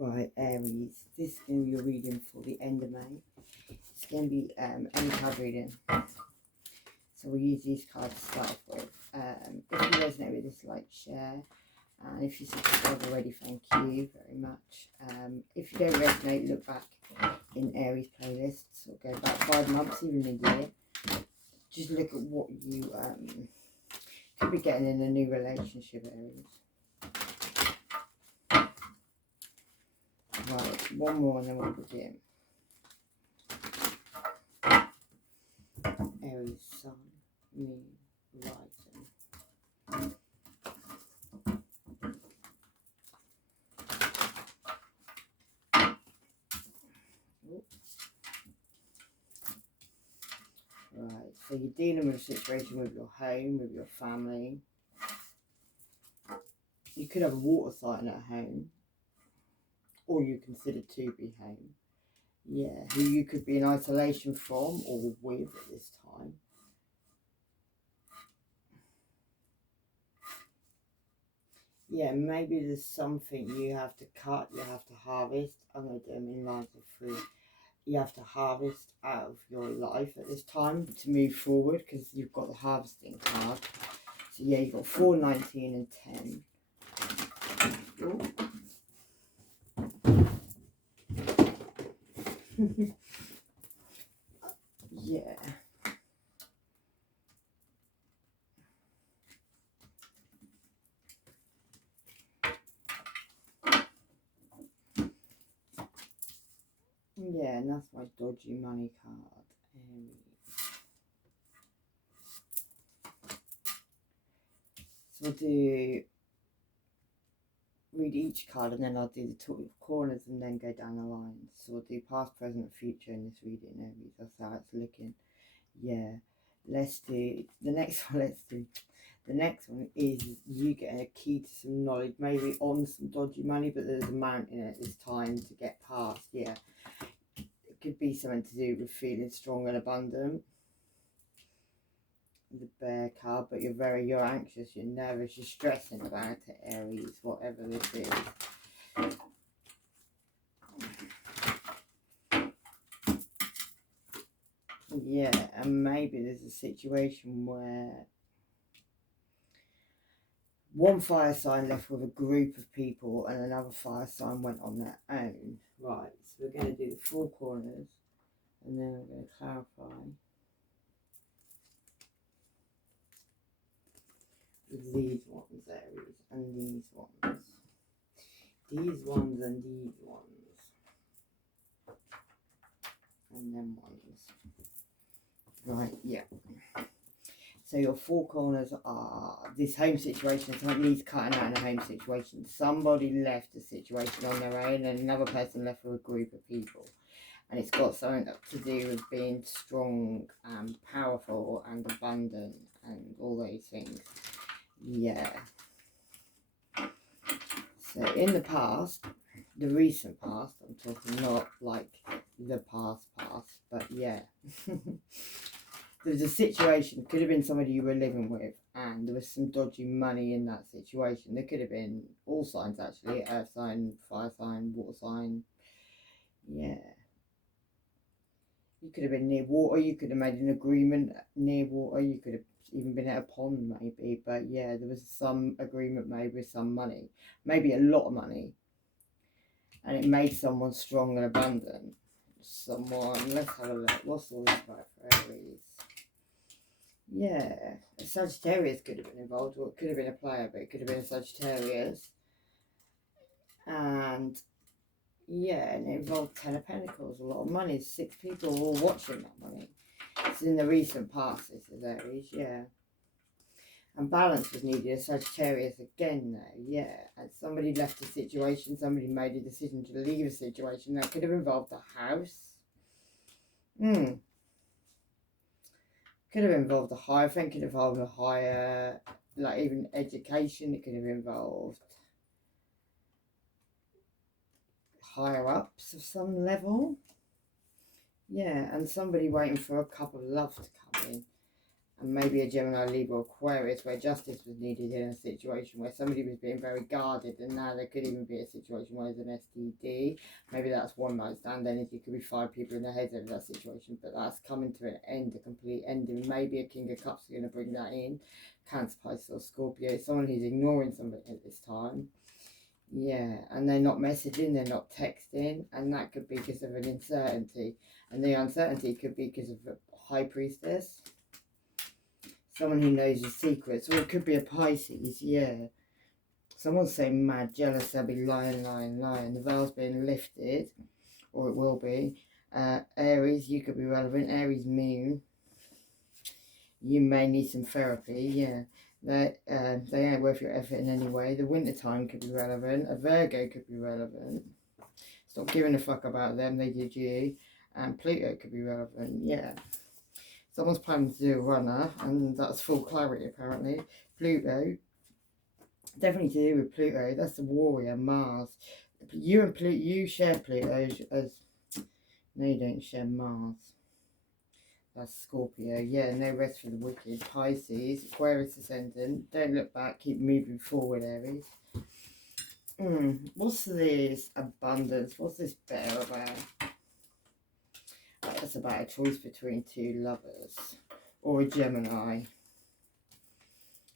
Right, Aries, this is going to be your reading for the end of May. It's going to be any card reading. So we'll use these cards to start off with. If you resonate with this, like, share. And if you subscribed already, thank you very much. If you don't resonate, look back in Aries playlists or go back 5 months, even a year. Just look at what you could be getting in a new relationship, Aries. Right, one more and then we'll begin. Aries, Sun, Moon, Rising. Right, so you're dealing with a situation with your home, with your family. You could have a water sign at home, or you consider to be home. Yeah, who you could be in isolation from or with at this time. Yeah, maybe there's something you have to cut, you have to harvest. I'm going to do them in lines of 3. You have to harvest out of your life at this time to move forward because you've got the harvesting card. So yeah, you've got 4, 19 and 10. Yeah. Yeah, and that's my dodgy money card. So I'll read each card and then I'll do the top corners and then go down the lines. So we'll do past, present, future in this reading, Aries. That's how it's looking. Yeah. Let's do the next one. The next one is you getting a key to some knowledge, maybe on some dodgy money, but there's a mountain at this time to get past. Yeah. It could be something to do with feeling strong and abundant. The bear card, but you're anxious, you're nervous, you're stressing about it, Aries, whatever this is. Yeah, and maybe there's a situation where one fire sign left with a group of people and another fire sign went on their own. Right, so we're going to do the 4 corners and then we're going to clarify with these ones, Aries, and these ones. These ones and these ones. And then ones. Right, yeah. So your 4 corners are this home situation. Something needs cutting out in a home situation. Somebody left a situation on their own and another person left with a group of people. And it's got something to do with being strong and powerful and abundant and all those things. Yeah. So in the past, the recent past, I'm talking not like the past, but yeah. There was a situation, could have been somebody you were living with, and there was some dodgy money in that situation. There could have been all signs actually, earth sign, fire sign, water sign. Yeah. You could have been near water, you could have made an agreement near water, you could have even been at a pond maybe, but yeah, there was some agreement made with some money, maybe a lot of money, and it made someone strong and abundant. Someone, let's have a look, what's all this about for Aries? Yeah, a Sagittarius could have been involved, or it could have been a player, but it could have been a Sagittarius. And yeah, and it involved 10 of Pentacles, a lot of money. 6 people were all watching that money. It's in the recent past, this is Aries, yeah. And balance was needed, a Sagittarius again though, yeah. And somebody left a situation, somebody made a decision to leave a situation that could have involved a house. Could have involved a higher thing, could have involved a higher, like even education, it could have involved higher ups of some level. Yeah, and somebody waiting for a cup of love to come in. And maybe a Gemini, Libra, Aquarius, where justice was needed in a situation where somebody was being very guarded, and now there could even be a situation where there's an STD. Maybe that's one night stand energy. Could be 5 people in their heads over that situation, but that's coming to an end, a complete ending. Maybe a King of Cups is going to bring that in. Cancer, Pisces, or Scorpio. Someone who's ignoring somebody at this time. Yeah, and they're not messaging, they're not texting, and that could be because of an uncertainty. And the uncertainty could be because of a High Priestess. Someone who knows the secrets, or it could be a Pisces, yeah. Someone's saying mad, jealous, they'll be lying. The veil's being lifted, or it will be. Aries, you could be relevant. Aries moon, you may need some therapy, yeah. They ain't worth your effort in any way. The winter time could be relevant. A Virgo could be relevant. Stop giving a fuck about them, they did you. And Pluto could be relevant, yeah. Someone's planning to do a runner, and that's full clarity apparently. Pluto, definitely to do with Pluto, that's the warrior, Mars. You and Pluto, you share Pluto as no, you don't share Mars. That's Scorpio, yeah, no rest for the wicked. Pisces, Aquarius ascendant, don't look back, keep moving forward, Aries. What's this abundance? What's this better about? That's about a choice between 2 lovers or a Gemini.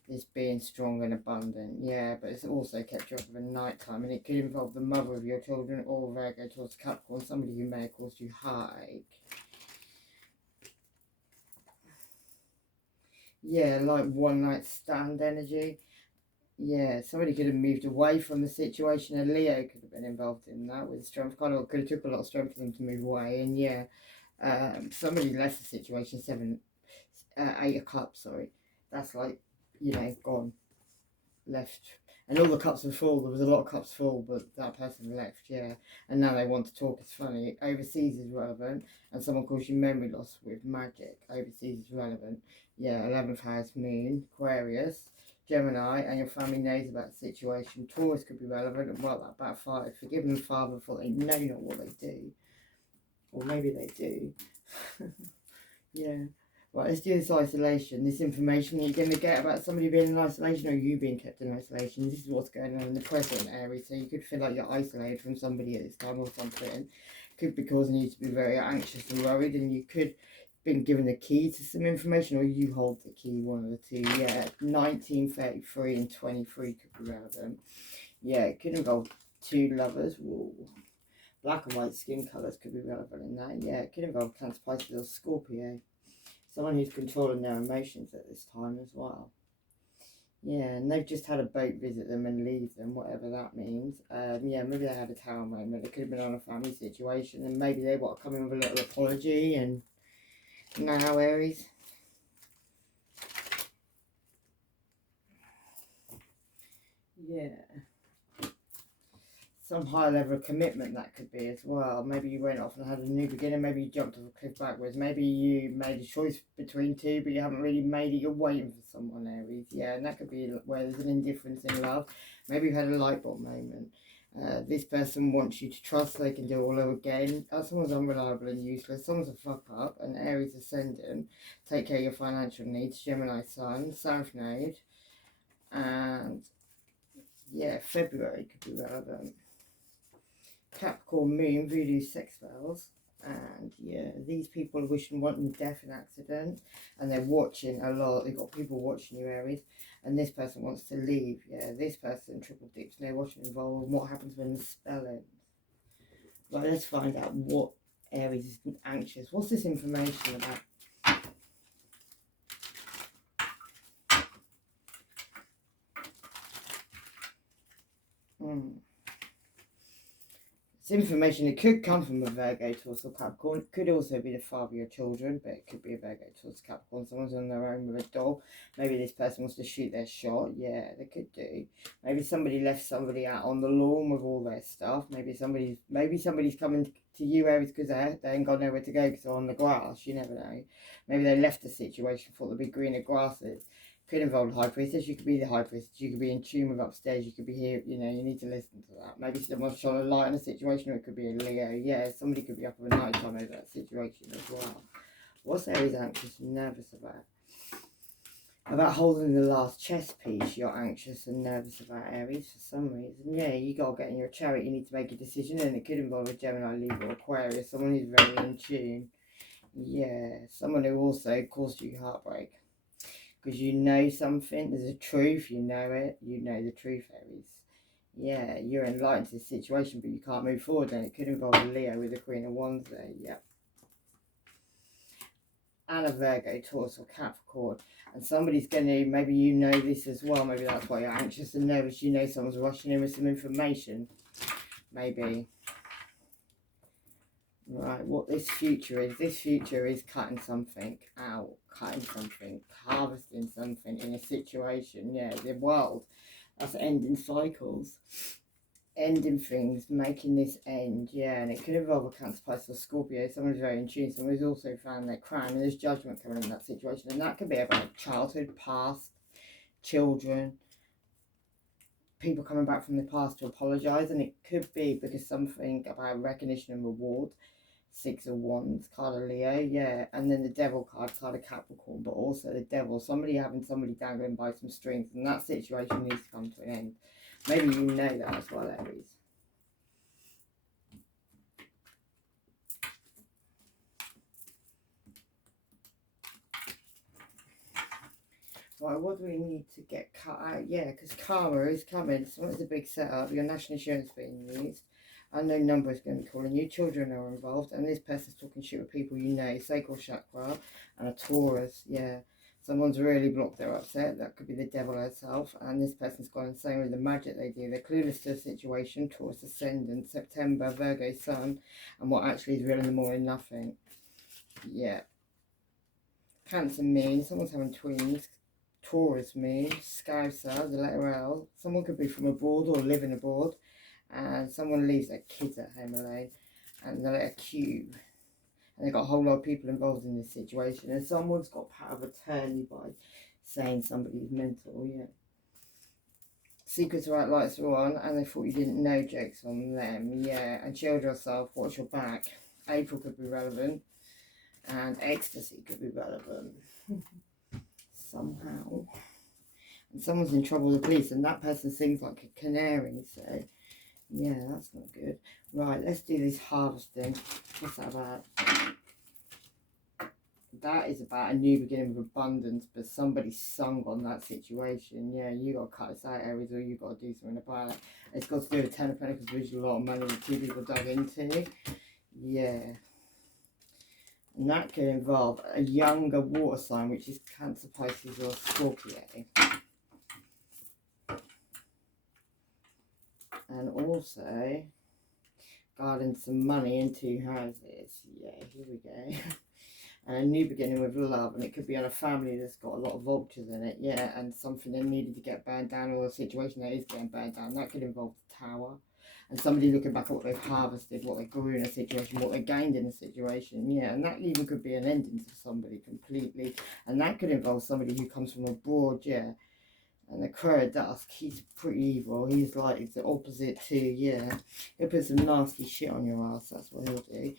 This being strong and abundant, yeah, but it's also kept you up of a night time, and it could involve the mother of your children or Virgo towards Capricorn, somebody who may have caused you heartache. Yeah, like one night stand energy. Yeah, somebody could have moved away from the situation. A Leo could have been involved in that with strength. Kind of could have took a lot of strength for them to move away. And yeah, somebody left the situation. 8 of Cups. Sorry, that's like, you know, gone, left, and all the cups were full. There was a lot of cups full, but that person left. Yeah, and now they want to talk. It's funny. Overseas is relevant, and someone calls you memory loss with magic. Overseas is relevant. Yeah, 11th house moon, Aquarius. Gemini, and your family knows about the situation. Taurus could be relevant, and well, that backfired. Forgive them, Father, for they know not what they do. Or maybe they do. Yeah. Right, let's do this isolation. This information that you're going to get about somebody being in isolation or you being kept in isolation. This is what's going on in the present, Aries. So you could feel like you're isolated from somebody at this time or something. Could be causing you to be very anxious and worried, and you could been given the key to some information, or you hold the key, one of the two. Yeah, 1933 and 23 could be relevant. Yeah, it could involve 2 lovers. Whoa. Black and white skin colours could be relevant in that. Yeah, it could involve Cancer, Pisces, or Scorpio. Someone who's controlling their emotions at this time as well. Yeah, and they've just had a boat visit them and leave them, whatever that means. Yeah, maybe they had a tower moment. It could have been on a family situation, and maybe they want to come in with a little apology. And now, Aries. Yeah. Some high level of commitment that could be as well. Maybe you went off and had a new beginning. Maybe you jumped off a cliff backwards. Maybe you made a choice between 2, but you haven't really made it. You're waiting for someone, Aries. Yeah, and that could be where there's an indifference in love. Maybe you had a light bulb moment. This person wants you to trust they can do it all over again. Someone's unreliable and useless. Someone's a fuck up. An Aries ascendant. Take care of your financial needs. Gemini sun. South node. And yeah, February could be relevant. Capricorn moon, voodoo, sex spells, and yeah, these people are wishing, wanting death and accident, and they're watching a lot. They've got people watching you, Aries, and this person wants to leave. Yeah, this person triple dips, no watching involved. What happens when the spell ends? Right, let's find out what Aries is anxious. What's this information about? It's information. It could come from a Virgo, Taurus, or Capricorn. It could also be the father of your children, but it could be a Virgo, Taurus, Capricorn. Someone's on their own with a doll. Maybe this person wants to shoot their shot. Yeah, they could do. Maybe somebody left somebody out on the lawn with all their stuff. Maybe somebody's coming to you, Aries, because they ain't got nowhere to go because they're on the grass. You never know. Maybe they left the situation, thought there'd be greener grasses. Could involve the high priestess. You could be the high priestess. You could be in tune with upstairs. You could be here. You know, you need to listen to that. Maybe someone's shone a light on a situation, or it could be a Leo. Yeah, somebody could be up at night time over that situation as well. What's Aries anxious and nervous about? about holding the last chess piece. You're anxious and nervous about, Aries, for some reason. Yeah, you got to get in your chariot. You need to make a decision, and it could involve a Gemini, Libra, or Aquarius, someone who's very in tune. Yeah, someone who also caused you heartbreak. Because you know something, there's a truth, you know it, you know the truth, Aries. Yeah, you're enlightened to the situation, but you can't move forward, and it could involve a Leo with the Queen of Wands there, yeah. And a Virgo, Taurus, or Capricorn. And somebody's going to, maybe you know this as well, maybe that's why you're anxious and nervous, you know someone's rushing in with some information, maybe. Right, what this future is cutting something out, cutting something, harvesting something in a situation, yeah, the world. That's ending cycles, ending things, making this end, yeah, and it could involve a Cancer, Pisces, or Scorpio. Someone's very in tune, someone's also found their crown, and there's judgment coming in that situation, and that could be about childhood, past, children, people coming back from the past to apologise, and it could be because something about recognition and reward. Six of Wands, card of Leo, yeah, and then the Devil card of Capricorn, but also the Devil, somebody having somebody dangling by some strings, and that situation needs to come to an end. Maybe you know that as well, Aries. Right, what do we need to get cut out? Yeah, because karma is coming. So it's a big setup. Your national insurance being used. Unknown number is going to be calling you. Children are involved. And this person's talking shit with people you know. Sacral chakra and a Taurus. Yeah. Someone's really blocked their upset. That could be the devil herself. And this person's gone insane with the magic they do. They're clueless to the situation. Taurus ascendant. September. Virgo sun. And what actually is real in the morning. Nothing. Yeah. Cancer means someone's having twins. Taurus means Scouser, the letter L. Someone could be from abroad or living abroad, and someone leaves their kids at home alone, and the letter Q. And they've got a whole lot of people involved in this situation, and someone's got power of attorney by saying somebody's mental, yeah. Secrets are out, lights are on, and they thought you didn't know, jokes on them, yeah. And shield yourself, watch your back. April could be relevant, and ecstasy could be relevant. Somehow. And someone's in trouble with the police, and that person sings like a canary, so yeah, that's not good. Right, let's do this harvesting. What's that about? That is about a new beginning with abundance, but somebody sung on that situation. Yeah, you got to cut this out, Aries, or you got to do something about it. It's got to do with Ten of Pentacles, which is a lot of money that two people dug into. Yeah. And that could involve a younger water sign, which is Cancer, Pisces, or Scorpio. And also guarding some money in two houses. Yeah, here we go. And a new beginning with love, and it could be on a family that's got a lot of vultures in it, yeah, and something that needed to get burned down, or a situation that is getting burned down. That could involve the tower, and somebody looking back at what they've harvested, what they grew in a situation, what they gained in a situation, yeah, and that even could be an ending to somebody completely, and that could involve somebody who comes from abroad, yeah. And the Crow of Dusk, he's pretty evil. He's like the opposite to, yeah. He'll put some nasty shit on your ass, that's what he'll do.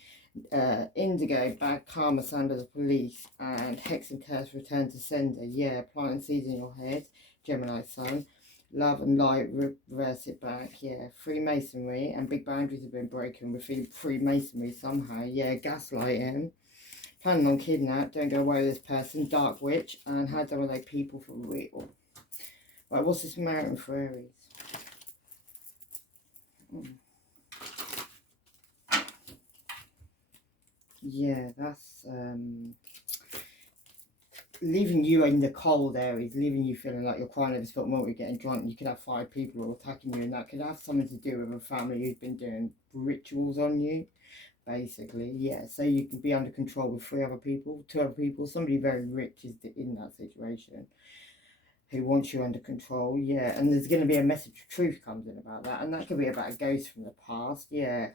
Indigo, bad karma, sound of the police. And Hex and Curse, return to sender. Yeah, planting seeds in your head. Gemini sun. Love and light, reverse it back. Yeah, Freemasonry. And big boundaries have been broken. We're feeling Freemasonry somehow. Yeah, gaslighting. Planning on kidnap. Don't go away with this person. Dark witch. And how done with those people for real. Right, what's this mountain for Aries? Yeah, that's leaving you in the cold, Aries, leaving you feeling like you're crying at the spot moment, you're getting drunk. You could have 5 people attacking you, and that could have something to do with a family who's been doing rituals on you, basically. Yeah, so you can be under control with 2 other people. Somebody very rich is in that situation, who wants you under control, yeah, and there's going to be a message of truth comes in about that, and that could be about a ghost from the past, yeah,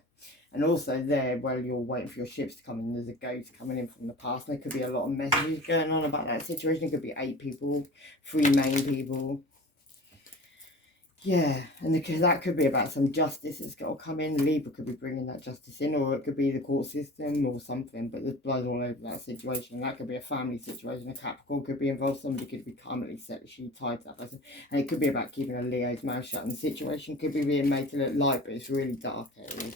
and also there, while you're waiting for your ships to come in, there's a ghost coming in from the past, and there could be a lot of messages going on about that situation. It could be 8 people, 3 main people, Yeah, and that could be about some justice that's got to come in. Libra could be bringing that justice in, or it could be the court system or something. But there's blood all over that situation. That could be a family situation. A Capricorn could be involved. Somebody could be currently sexually tied to that person, and it could be about keeping a Leo's mouth shut. And the situation could be being made to look light, but it's really dark areas.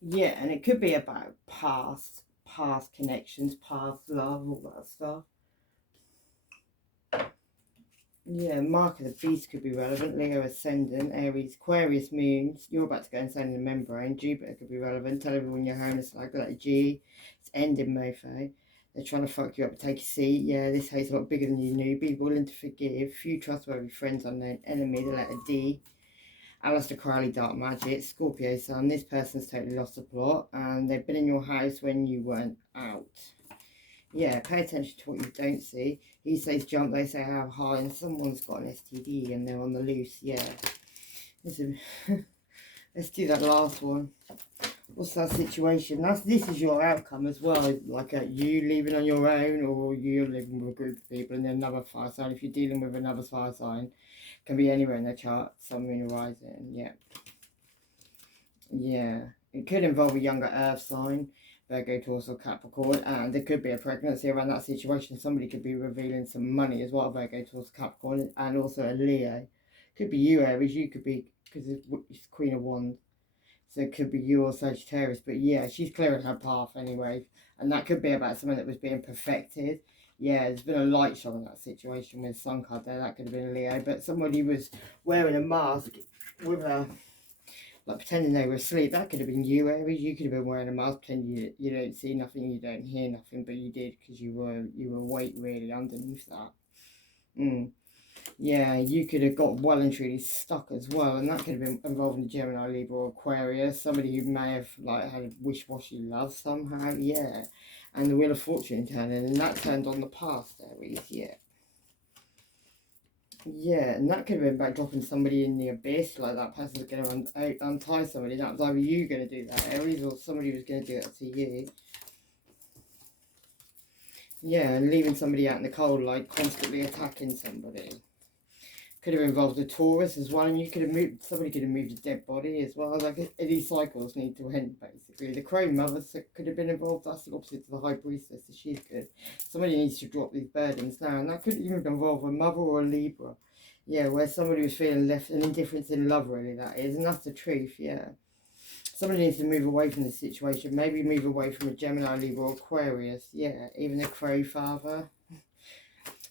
Yeah, and it could be about past connections, past love, all that stuff. Yeah, Mark of the Beast could be relevant. Leo Ascendant, Aries, Aquarius moons. You're about to go insane in the membrane. Jupiter could be relevant. Tell everyone you're home. It's like letter G. It's ending mofo. They're trying to fuck you up, take a seat. Yeah, this hate's a lot bigger than you knew. Be willing to forgive. Few trustworthy friends, unknown enemy. The letter D. Aleister Crowley, Dark Magic. Scorpio Sun. This person's totally lost the plot, and they've been in your house when you weren't out. Yeah, pay attention to what you don't see. He says jump, they say how high, and someone's got an STD and they're on the loose. Yeah. Let's do that last one. What's that situation? This is your outcome as well. Like you leaving on your own, or you living with a group of people, and then another fire sign. If you're dealing with another fire sign, can be anywhere in the chart. Sun, Moon, Horizon. Yeah. Yeah. It could involve a younger Earth sign. Virgo, Taurus, or Capricorn, and there could be a pregnancy around that situation. Somebody could be revealing some money as well, Virgo, Taurus, Capricorn, and also a Leo. Could be you, Aries. You could be, because it's Queen of Wands, so it could be you or Sagittarius. But yeah, she's clearing her path anyway, and that could be about something that was being perfected. Yeah, there's been a light shone in that situation with Sun card there. That could have been a Leo, but somebody was wearing a mask with a, like pretending they were asleep. That could have been you, Aries. You could have been wearing a mask, pretending you don't see nothing, you don't hear nothing, but you did because you were awake really underneath that. Yeah, you could have got well and truly stuck as well, and that could have been involving Gemini, Libra, or Aquarius. Somebody who may have like had a wish-washy love somehow. Yeah, and the Wheel of Fortune turning, and that turned on the past, Aries. Yeah. Yeah, and that could have been about dropping somebody in the abyss, like that person's going to untie somebody. That was either you going to do that, Aries, or somebody was going to do that to you. Yeah, and leaving somebody out in the cold, like constantly attacking somebody. Could have involved a Taurus as well, and you could have moved, somebody could have moved a dead body as well. Like these cycles need to end, basically. The Crow Mother could have been involved. That's the opposite to the High Priestess, so she's good. Somebody needs to drop these burdens now, and that could even involve a Mother or a Libra. Yeah, where somebody was feeling left, an indifference in love, really, that is, and that's the truth, yeah. Somebody needs to move away from this situation, maybe move away from a Gemini, Libra, or Aquarius, yeah, even a Crow Father.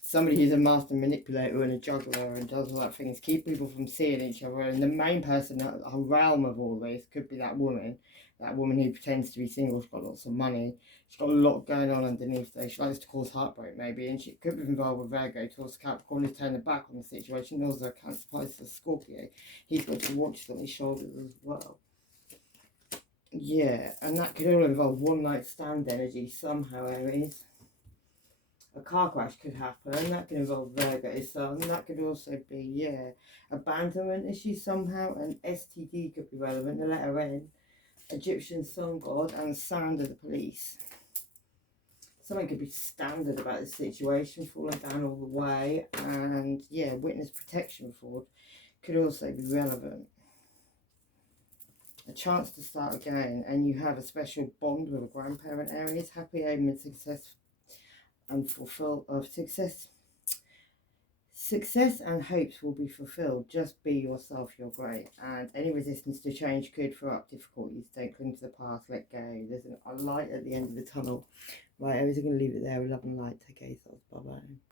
Somebody who's a master manipulator and a juggler and does all that things, keep people from seeing each other. And the main person, a realm of all this, could be that woman who pretends to be single. She's got lots of money. She's got a lot going on underneath there. She likes to cause heartbreak, maybe, and she could be involved with Virgo, towards Capricorn, who's turning back on the situation. Also, Cancer, Pisces, Scorpio. He's got to watch on his shoulders as well. Yeah, and that could all involve one night stand energy somehow, Aries. A car crash could happen. That could involve Virgo Sun. That could also be, yeah, abandonment issues somehow. An STD could be relevant. The letter N. Egyptian sun god and sound of the police. Something could be standard about the situation, falling down all the way. And, yeah, witness protection fraud could also be relevant. A chance to start again, and you have a special bond with a grandparent, Aries. Happy aim and success and fulfill of success and hopes will be fulfilled. Just be yourself, you're great. And any resistance to change could throw up difficulties. Don't cling to the past, let go. There's a light at the end of the tunnel. Right, I was going to leave it there with love and light. Take care, bye bye.